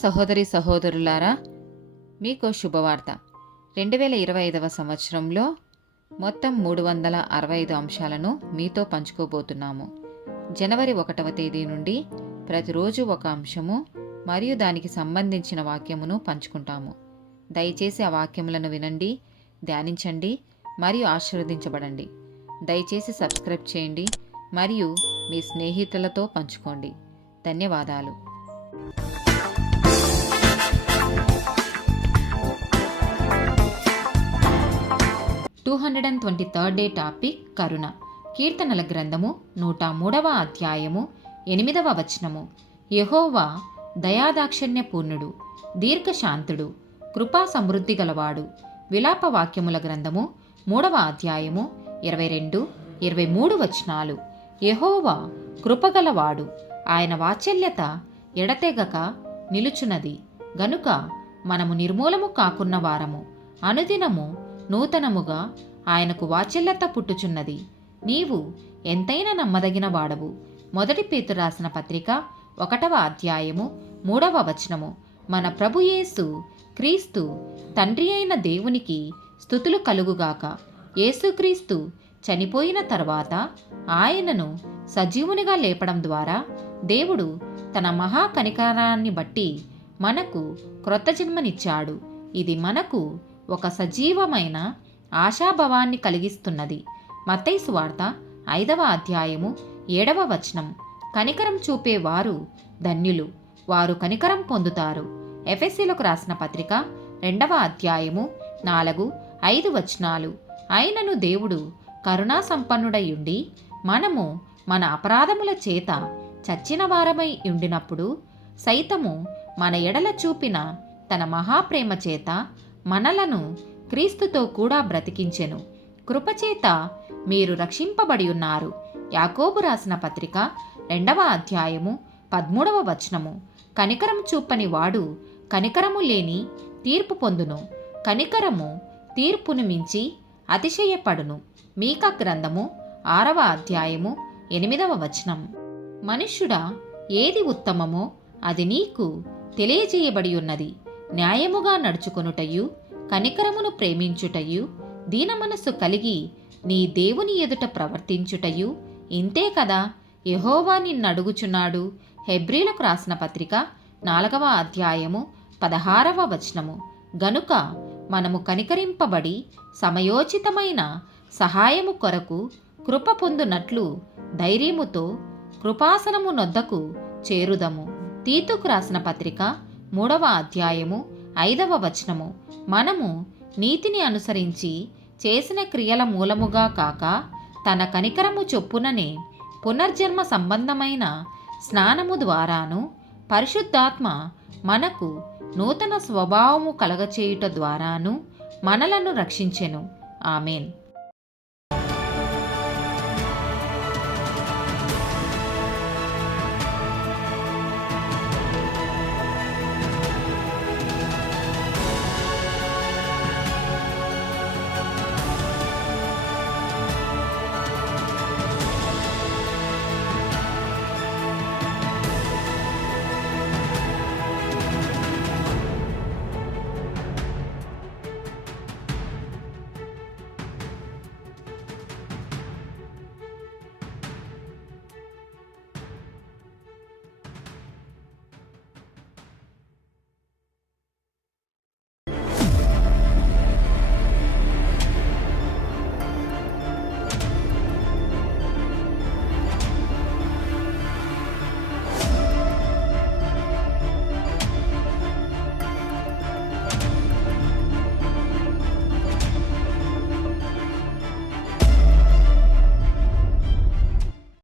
సహోదరి సహోదరులారా, మీకు శుభవార్త. 2025 సంవత్సరంలో మొత్తం 365 అంశాలను మీతో పంచుకోబోతున్నాము. జనవరి 1వ తేదీ నుండి ప్రతిరోజు ఒక అంశము మరియు దానికి సంబంధించిన వాక్యమును పంచుకుంటాము. దయచేసి ఆ వాక్యములను వినండి, ధ్యానించండి మరియు ఆశీర్వదించబడండి. దయచేసి సబ్స్క్రైబ్ చేయండి మరియు మీ స్నేహితులతో పంచుకోండి. ధన్యవాదాలు. 223rd డే టాపిక్ కరుణ. కీర్తనల గ్రంథము 103వ అధ్యాయము 8వ వచనము. యెహోవా దయాదాక్షిణ్యపూర్ణుడు, దీర్ఘశాంతుడు, కృపా సమృద్ధి గలవాడు. విలాప వాక్యముల గ్రంథము 3వ అధ్యాయము 22, 23 వచనాలు. యెహోవా కృపగలవాడు, ఆయన వాత్సల్యత ఎడతెగక నిలుచున్నది గనుక మనము నిర్మూలము కాకున్న వారము. అనుదినము నూతనముగా ఆయనకు వాత్సల్యత పుట్టుచున్నది. నీవు ఎంతైనా నమ్మదగిన వాడవు. మొదటి పేతురు రాసిన పత్రిక 1వ అధ్యాయము 3వ వచనము. మన ప్రభు యేసు క్రీస్తు తండ్రి అయిన దేవునికి స్తుతులు కలుగుగాక. యేసుక్రీస్తు చనిపోయిన తర్వాత ఆయనను సజీవునిగా లేపడం ద్వారా దేవుడు తన మహా కనికరాన్ని బట్టి మనకు క్రొత్త జన్మనిచ్చాడు. ఇది మనకు ఒక సజీవమైన ఆశాభావాన్ని కలిగిస్తున్నది. మత్తయి సువార్త 5వ అధ్యాయము 7వ వచనం. కనికరం చూపే వారు ధన్యులు, వారు కనికరం పొందుతారు. ఎఫెసీలకు రాసిన పత్రిక 2వ అధ్యాయము 4, 5 వచనాలు. అయినను దేవుడు కరుణా సంపన్నుడయుండి మనము మన అపరాధముల చేత చచ్చిన వారమై ఉండినప్పుడు సైతము మన ఎడల చూపిన తన మహాప్రేమ చేత మనలను క్రీస్తుతో కూడా బ్రతికించెను. కృపచేత మీరు రక్షింపబడి ఉన్నారు. యాకోబు రాసిన పత్రిక 2వ అధ్యాయము 13వ వచనము. కనికరం చూపని వాడు కనికరము లేని తీర్పు పొందును. కనికరము తీర్పును మించి అతిశయపడును. మీకా గ్రంథము 6వ అధ్యాయము 8వ వచనం. మనుష్యుడా, ఏది ఉత్తమమో అది నీకు తెలియజేయబడి ఉన్నది. న్యాయముగా నడుచుకొనుటయు, కనికరమును ప్రేమించుటయు, దీనమనస్సు కలిగి నీ దేవుని ఎదుట ప్రవర్తించుటయు ఇంతే కదా. యెహోవా నిన్నడుగుచున్నాడు. హెబ్రీలకు రాసిన పత్రిక 4వ అధ్యాయము 16వ వచనము. గనుక మనము కనికరింపబడి సమయోచితమైన సహాయము కొరకు కృప పొందునట్లు ధైర్యముతో కృపాసనము నొద్దకు చేరుదము. తీతుకు రాసిన పత్రిక 3వ అధ్యాయము 5వ వచనము. మనము నీతిని అనుసరించి చేసిన క్రియల మూలముగా కాక తన కనికరము చొప్పుననే పునర్జన్మ సంబంధమైన స్నానము ద్వారాను పరిశుద్ధాత్మ మనకు నూతన స్వభావము కలగచేయుట ద్వారాను మనలను రక్షించెను. ఆమేన్.